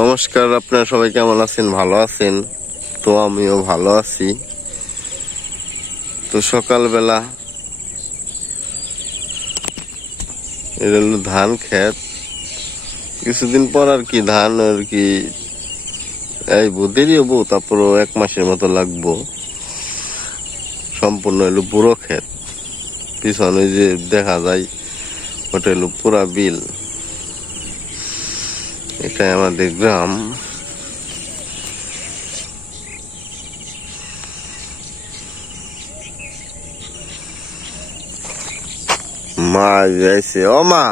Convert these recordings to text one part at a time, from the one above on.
নমস্কার, আপনারা সবাই কেমন আছেন? ভালো আছেন? তো আমিও ভালো আছি। তো সকালবেলা এটা ধান ক্ষেত। কিছুদিন পর আর কি ধান আর কি এই দেরি হব তারপরও এক মাসের মতো লাগবো। সম্পূর্ণ হলো পুরো ক্ষেত। পিছনে যে দেখা যায়, ওটা হলো পুরা বিল। এটাই আমাদের গ্রাম মা যাইছে। ও মা,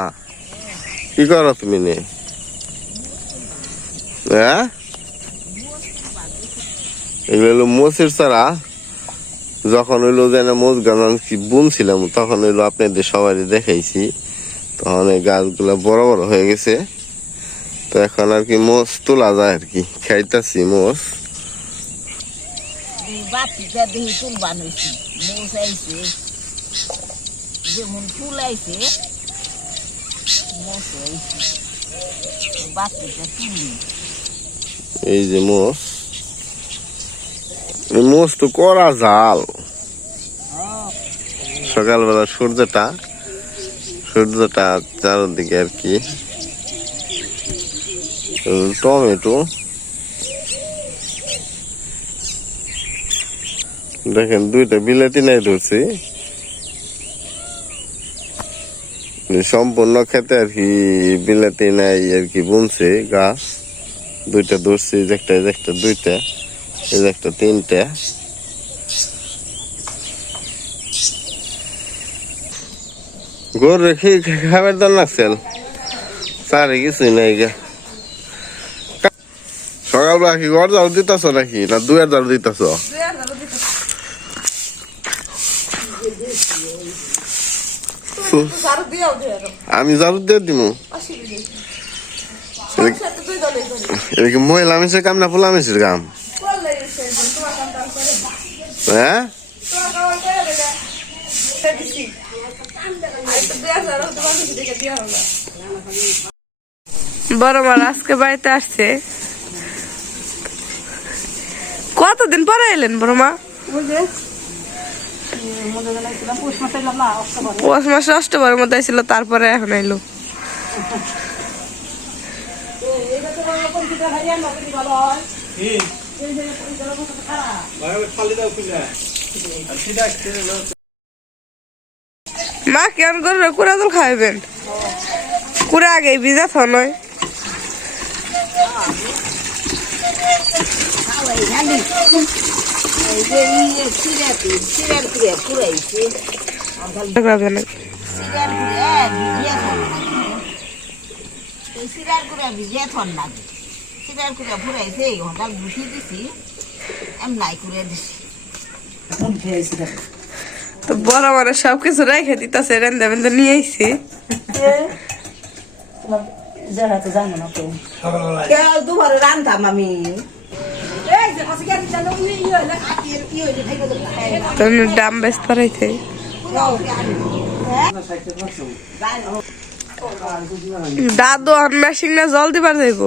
কি করো তুমি নে? হ্যাঁ? এগুলো হলো মোষের চারা। যখন হইল যেন মোষ গান কি বুনছিলাম তখন হইল আপনাদের সবাই দেখাইছি। তখন এই গাছগুলো বড় বড় হয়ে গেছে। তো এখন আর কি মোষ তোলা যায় আর কি। খাইতাছি মোষ। যেমন এই যে মোষ। এই মোষ তো করা জাল। সকালবেলা সূর্যটা সূর্যটা চারদিকে আর কি। টমেটো। দেখেন, দুইটা বিলাতি নাই ধরছি। সম্পূর্ণ খেতে আর কি বিলাতি নাই আর কি বুনছে, গাছ। দুইটা ধরছি একটা একটা, দুইটা, এই একটা, তিনটা। গোর রেখে খাবার দান লাগছেন সারে কিছুই নাই গে। সকালবেলা কি ঘর ঝাড়ু দিতেছ নাকি? না দুয়ের ঝাড়ু দিতেছ? আমি ঝাড়ু দিয়ে দিব এটা কি মহিলা মিশের কাম না ফুলা মিশের কাম? হ্যাঁ বড় মার আজকে বাড়িতে আসছে। কতদিন পরে এলেন বড় মা পৌষ মাসে অষ্টবরের মধ্যে ছিল তারপরে এখন এলো মা কেমন করে কুড়া জল খাইবেন কুড়া আগে ভিজা থ নয় খালি এই যে ইয়ে সিরাতে সিরার করে পুরাইছে সিরার করে ভিজিয়ে থন এই সিরার করে ভিজিয়ে থন লাগে সিরার করে পুরাইছে এই ঘণ্টা গুছি দিছি এম নাই করে দিছি তো। বড় সব কিছু রেখে দিতেছে রেন্দে বেন্দে নিয়ে আইছি দুপুরে রান্তাম আমি। তো দাম ব্যস্ত রয়েছে দাদু আর মেশিন না জল দিবার যাইব।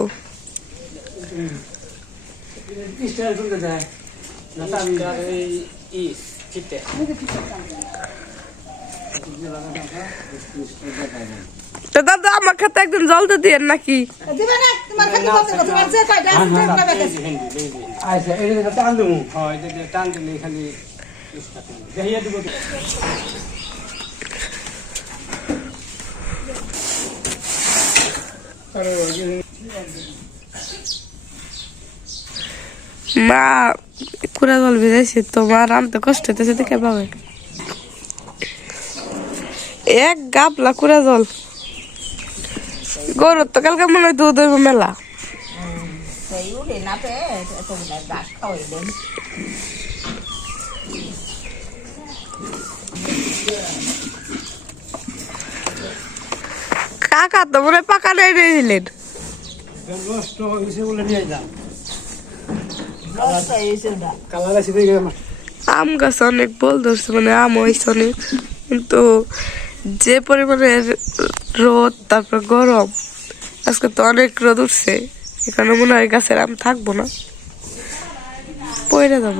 তো দাদু আমার খাতে একদিন জল তো দিয়ে নাকি? আচ্ছা এটা টান দেবো। হয় এটা টান দিলে খালি দেখিয়ে দেবো মা কুড়া জল ভিজাইছে তো মা রানতে কষ্ট হইতেছে দেখে পাবে এক গাবলা কুড়া জল। গরুর তো কালকে মনে হয় দুধ হইব মেলা। কাকা তো মনে পাকা নাই দিলেন আম গাছ অনেক, বল ধরছে মানে আম হয়েছে অনেক। কিন্তু যে পরিমাণে রোদ, তারপর গরম। আজকে তো অনেক রোদ উঠছে, এখানে মনে হয় গাছের আম থাকব না। পয়রা যাব।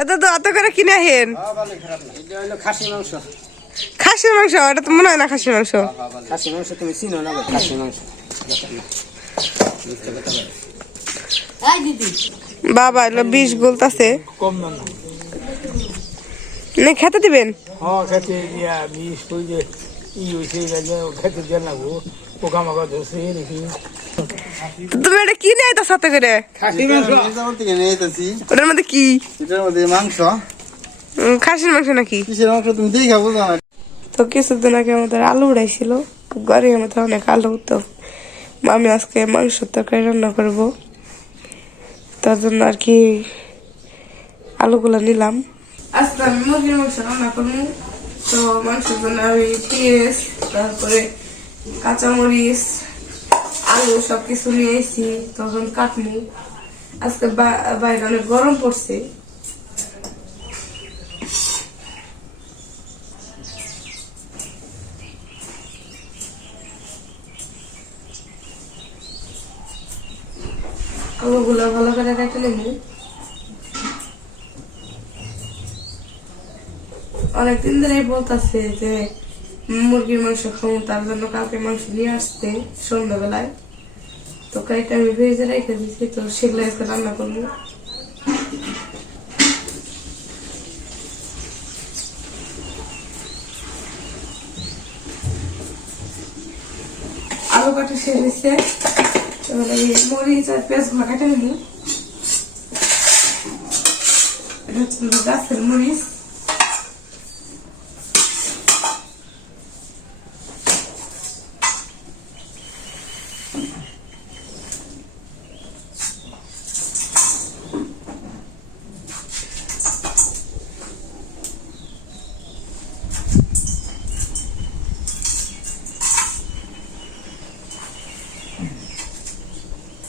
এত তো অত করে কিনে হেন এটা মাংস খাসির মাংস, এটা তো মনে হয় না খাসির মাংস। খাসি মাংস তুমি চিনো না ভাই খাসি মাংস বাবা, এলো বিষ গলতাছে। কম না নে খেতে দিবেন? হ্যাঁ খেতে দিয়া বিষ কই যে ই হয়েছে খেতে দিয়ে লাগবো পোকামাকড় ধরছে নাকি তুমি এটা কি নেই তার সাথে করে? ওটার মধ্যে কি? এটার মধ্যে মাংস। খাসির মাংস নাকি? কিসের মাংস তুমি বুঝো না তো কিছুদিন আগে আমাদের আলু উড়াইছিল ঘরে আমাদের অনেক আলু তো আমি আজকে মাংস তরকারি রান্না করব। তার জন্য আর কি আলুগুলো নিলাম। আজকে আমি মুরগির মাংস রান্না করব তো মাংসের জন্য আমি পেঁয়াজ তারপরে কাঁচামরিচ আলু সব কিছু নিয়ে এসেছি তখন কাটমু আজকে বাইরে অনেক গরম পড়ছে আলুগুলো ভালো করে কেটে নেব অনেকদিন ধরেই বলতেছে যে মুরগির মাংস খাব, তার জন্য কালকে মাংস নিয়ে আসতে সন্ধ্যাবেলায়। তো কাইটা আমি ভেজে রেখে দিচ্ছি তো সেগুলো আজকে রান্না করব। আলু কাটা শেষ হয়েছে। এবার এই মরিচ আর পেঁয়াজগুলো কাটে নেব। এটা হচ্ছে গাছের মরিচ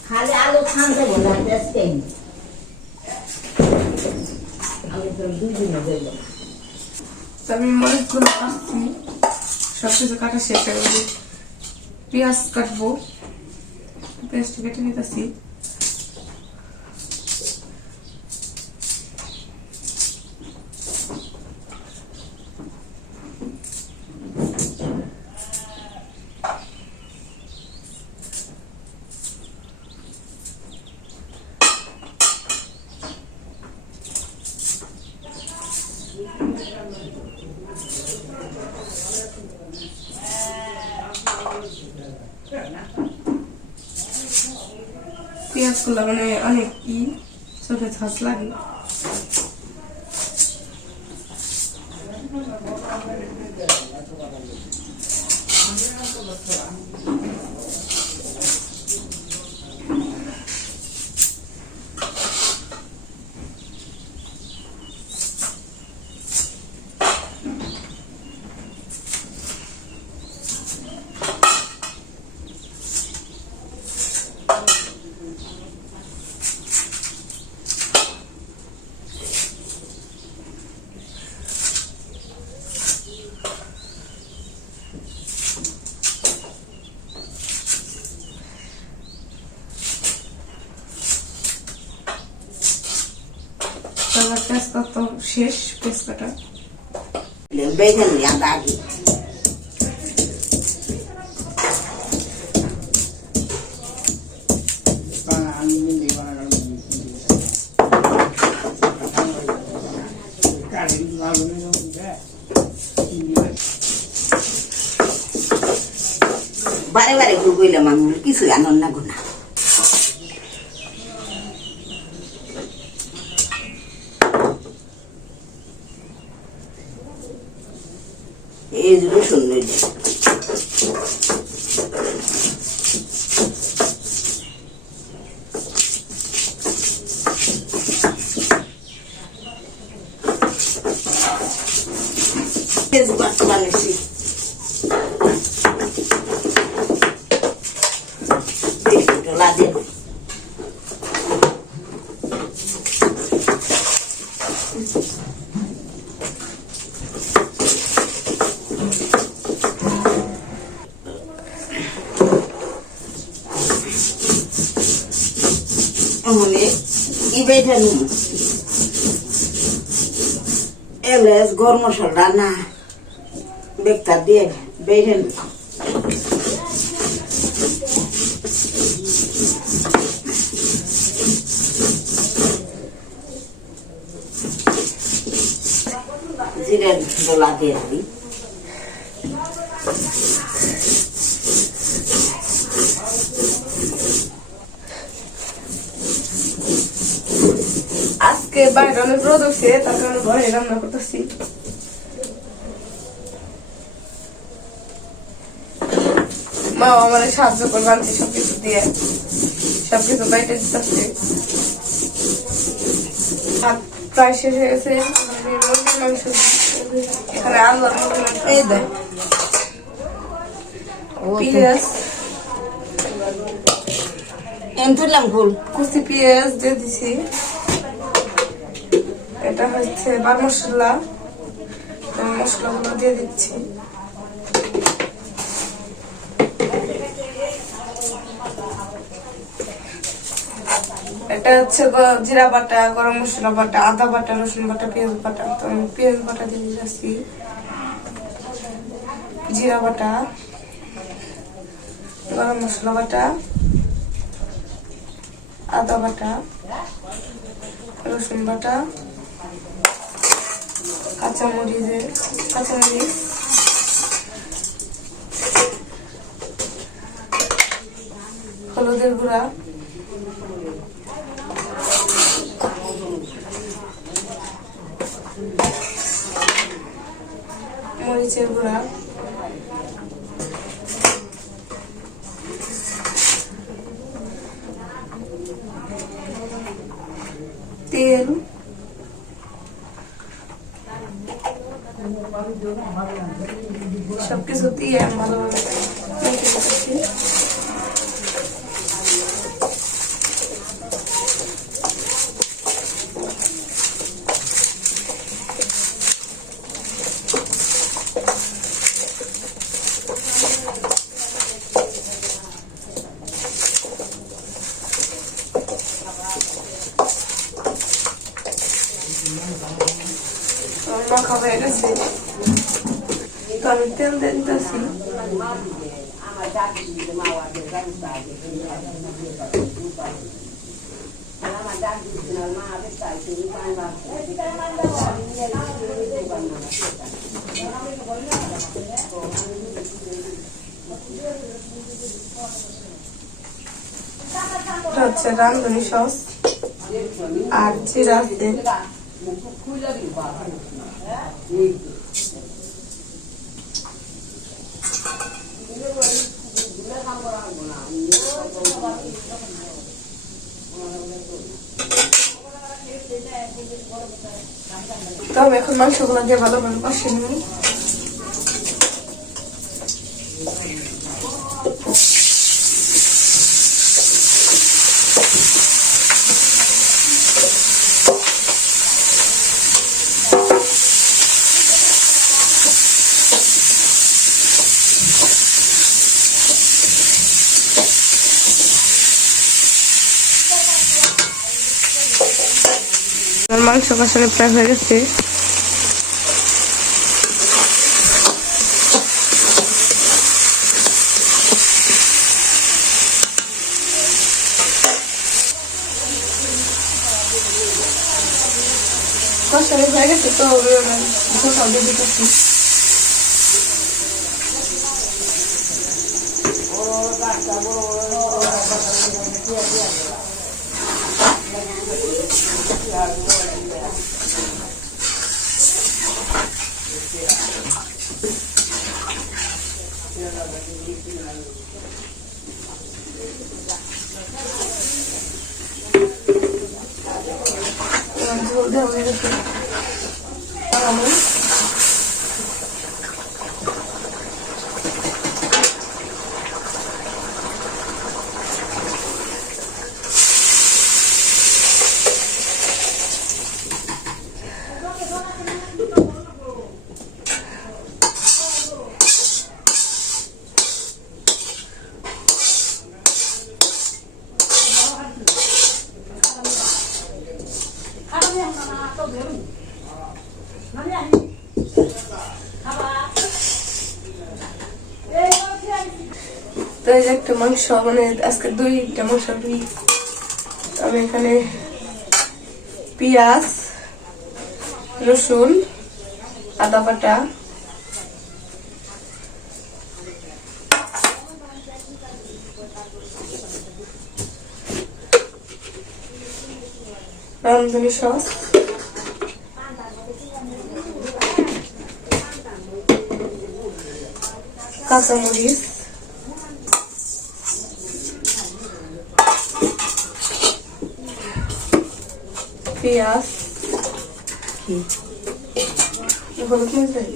খালি আলু খানতে বলে আজকে আমি তো দুদিনে দেবো তো আমি মরিচগুলো কাটছি সব কিছু কাটা শেষ হয়ে গেছে পেঁয়াজ কাটবো পেঁয়াজটা কেটে নিতেছি পেঁয়াজগুলো মানে অনেক ই চোখে ছাঁচ লাগে তারপর পেঁয়াজটা তো শেষ পেঁয়াজ কাটা বেগুন আগে আগে বারে বারে গুগইলে মানুষ কিছু আনন্দ লাগে মানে ইবেটা নিব এলাচ গরম মশলা না বেকটা দিয়ে বেড়ে নিব জিরের দিয়ে দিই আজকে বাইরে অনেক রোদ উঠছে, তার কারণে ঘরে রান্না করতেছি। মা আমার সাহায্য করবে আনছি সবকিছু দিয়ে। সবকিছু বাইরে দিতেছে। প্রায় শেষ হয়ে গেছে। মাংস এখানে আলু আর মুরগির মাংস এই দেয় পেঁয়াজ এম তুললাম ফুল কুচি পেঁয়াজ দিয়ে দিছি এটা হচ্ছে বার মশলা মশলাগুলো দিয়ে দিচ্ছি এটা হচ্ছে জিরা বাটা, গরম মশলা বাটা, আদা বাটা, রসুন বাটা, পেঁয়াজ বাটা। তো আমি পেঁয়াজ বাটা দিয়ে দিচ্ছি জিরা বাটা, গরম মশলা বাটা, আদা বাটা, রসুন বাটা কাঁচামরিচের কাঁচামরিচ। হলুদের গুঁড়া। মরিচের গুঁড়া তেল সবকিছু দিয়ে আমি ভালোভাবে মেখে নিচ্ছি আমার মাখা হয়ে গেছে তো আমি তেল দিয়ে দিতেছি এটা হচ্ছে রান্ধনি সস আর জিরা তো আমি এখন মাংসগুলো দিয়ে ভালোভাবে পাশে নিই আমার মাংস কষানো প্রায় হয়ে গেছে কষানো হয়ে গেছে তো কোথাও দিয়ে দিতেছি আমার ঝোল গেছে আর আমি মানে আজকে দুইটা মাংস দুই আমি এখানে পেঁয়াজ রসুন আদা বাটা। রান্ধনি সস। কাঁচামরিচ। পেঁয়াজ। দেয়।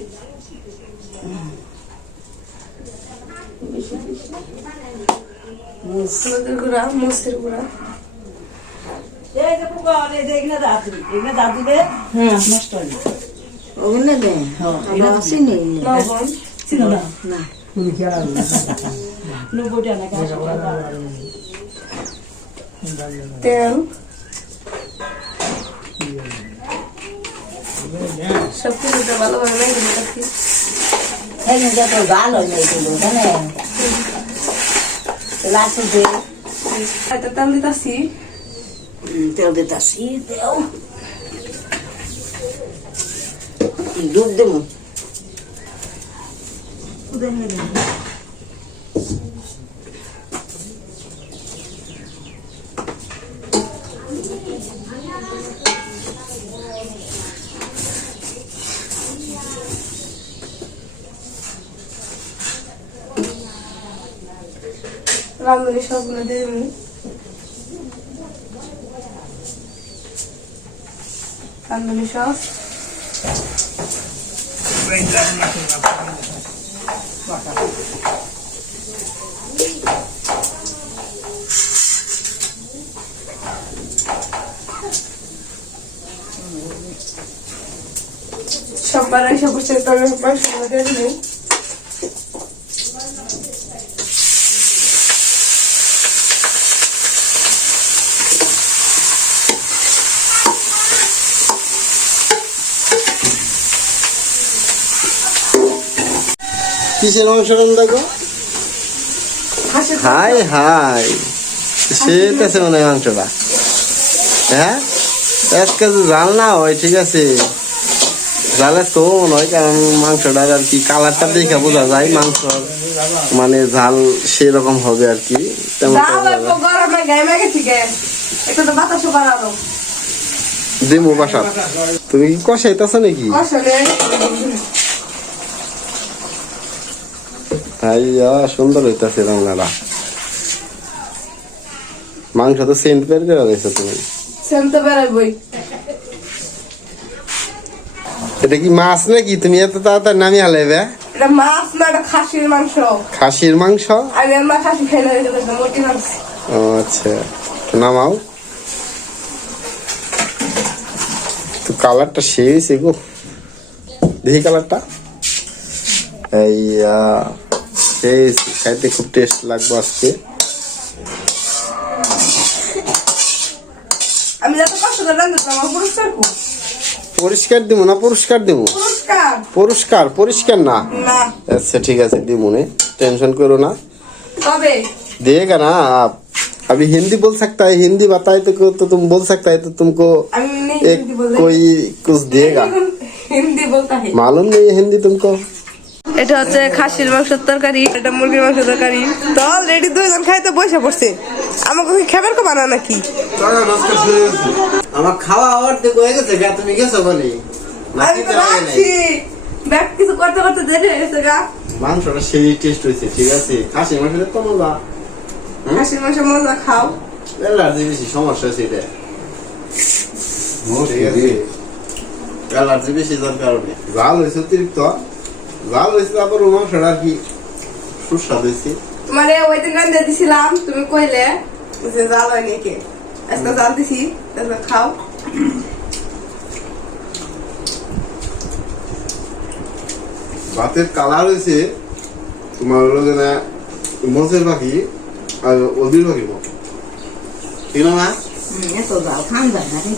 হলুদের গুঁড়া মরিচের গুঁড়া। এই সব কিছুটা ভালোভাবে মেখে নিতেছি এই যে যত গাল হয় না এগুলো জানেন? লাচু দে। এটা তেল দিতেছি। তেল দিতাছি দেও। ডুব দেবো। রান্ধনি সবগুলো দিয়ে সববার এসে বসে তবে মাংসগুলো দিয়ে দিই কিসের মাংস রান্না গো? High high. সেটাছে মনে হয় মাংসটা। হ্যাঁ? আজকে জাল না হয় ঠিক আছে। জাল আজকে মনে হয় কারণ মাংসটার আর কি কালারটা দেখে বোঝা যায় মাংস মানে ঝাল সেরকম হবে আর কি। দিমু বাসা তুমি কি কষাইতেছ নাকি? আইয়া সুন্দর হইতাছে রান্নাটা মাংস তো সেন্ট বের করে দিয়েছ তুমি। বেড়াইবই এটা কি মাছ নাকি? তুমি এত তাড়াতাড়ি নামি হালাইবে? এটা মাছ না এটা খাসির মাংস। খাসির মাংস? মা খাসি খাই না মাংস ও আচ্ছা। নামাও। তো কালারটা সেই হয়েছে গো। দেখি কালারটা। এই সেই হয়েছে। খাইতে খুব টেস্ট লাগবে আজকে আমি যত কষ্ট করে রান্ধিছিলাম আমার পুরস্কার কো পরিষ্কার দিব না পুরস্কার দিব পুরস্কার পুরস্কার পরিষ্কার না না अच्छा ठीक है दी मुने टेंशन करो ना তবে देगा ना आप अभी हिंदी बोल सकता है हिंदी बताए तो तो तुम बोल सकता है तो तुमको আমি নেই एक হিন্দি বলতে कोई कुछ देगा হিন্দি বলতে হয় मालूम नहीं है हिंदी तुमको এটা হচ্ছে খাসির মাংসের তরকারি এটা মুরগির মাংসের তরকারি। তো অলরেডি দুইজন খাইতে বসে পড়ছে। আমাকে কি খাবার কো বানা নাকি? আমার খাওয়া অর্ধেক হয়ে গেছে গা তুমি গেছো বলি? আমি তো রাখছি ব্যাগ কিছু করতে করতে দেরি হয়ে গেছে গা। মাংসটা সেই টেস্ট হয়েছে ঠিক আছে? খাসি মাংসটা তো মজা। খাসির মাংস মজা খাও। অ্যালার্জি বেশি সমস্যা আছে এটা। ঠিক আছে? অ্যালার্জি বেশি যার কারণে। জাল হয়েছে অতিরিক্ত। জাল হয়েছে আবার ও মাংসটা আর কি সুস্বাদ হয়েছে। তোমার ওই দিন রান্ধে দিছিলাম তুমি কইলে যে জাল হয় নাকি? আজকে জাল দিছি আজকে খাও। ভাতের কালার হয়েছে তোমার হলো যে না মোষের পাখি আর ওদির পাখি ঠিক না? এত জাল খান যায় না রে।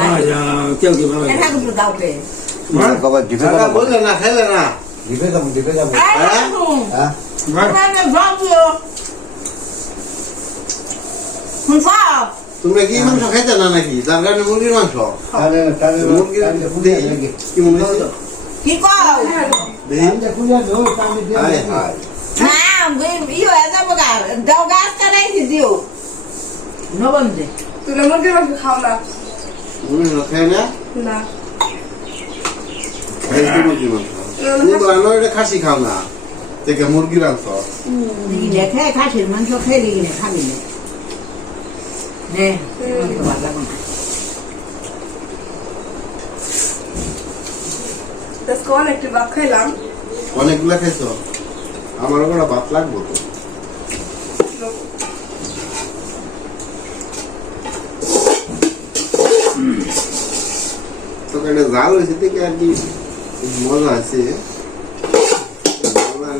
লাগে কেউ কি ভাবে বললে না খাইলে না। ডিপে যাব ডিপে হ্যাঁ? তোমরা কি মাংস খাইতে না নাকি? তার কারণে মুরগির মাংস। কি মনে কি কও? হায় হায়। না, ই হয়ে খাও না। খাই না। না খাই মাংস তোমরা নয় এটা খাসি খাও না থেকে মুরগির মাংস দেখে খাসির মাংস খেয়ে দেখি না খাবি না নে, ভালো লাগে না। আজকে অনেকটি ভাত খাইলাম অনেকগুলা খাইছো আমার ওগুলো ভাত লাগবো তো তো জাল হয়েছে থেকে আর কি মজা আছে। জাল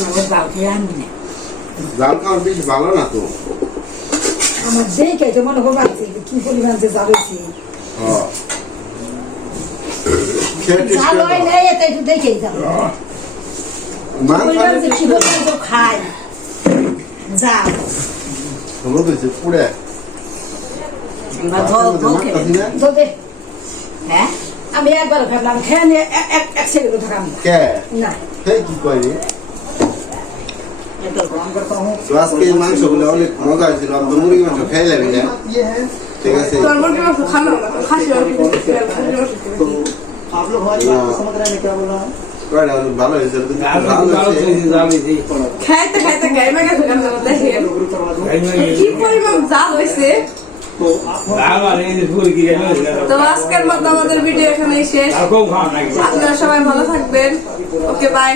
হলে তো জাল খেয়ে। জাল খাওয়ার বেশি ভালো না তো। আমার দেখে তো মনে করব কি পরিমাণ যে হ্যাঁ। খেয়ে taste ভালো করে হয় না এটা একটু দেখেই যাব মাছ পরিমাণ যে কি পরিমাণ যে যা হয়েছে পুড়ে। এবার জল জল খেয়ে মারতাছি না? তো দে। হ্যাঁ? আমি একবার খাবলাম খেয়ে নিয়ে এক- এক সেকেন্ড থাকাম না। কে? না। সেই কি কয় রে এত গরম করে কম তো আজকে মাংসগুলো অনেক মজা হয়েছিল আমি তো মুরগি মাংস লাগি না। ঠিক আছে। ভালো। খাইতে খাইতে গাইমা গেছে কি পরিমাণ জাল হয়েছে তো আজকের মতো আমাদের ভিডিও এখানেই শেষ। আপনারা সবাই ভালো থাকবেন। Okay bye